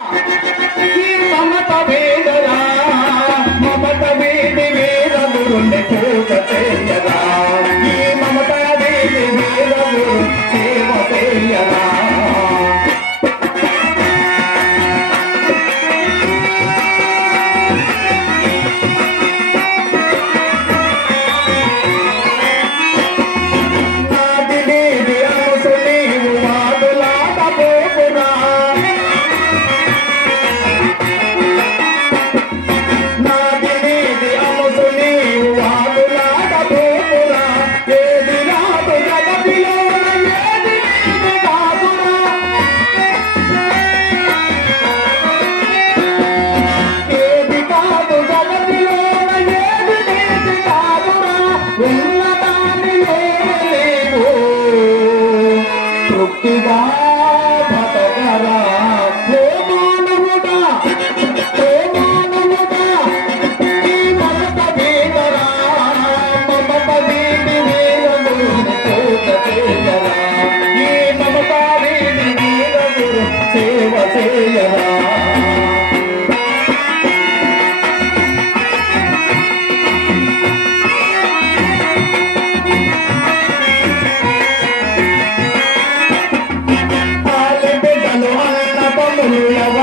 কীর্তন তবে When Nigeria.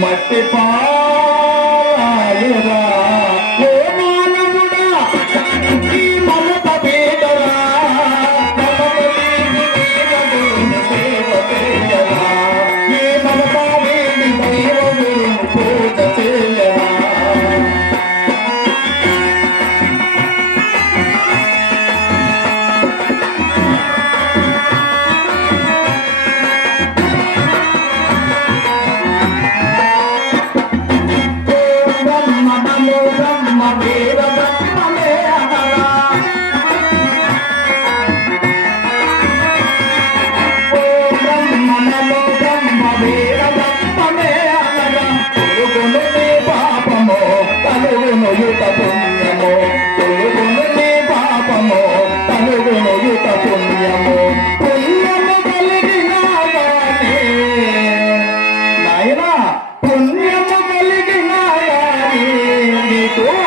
Mitti பாலாயவா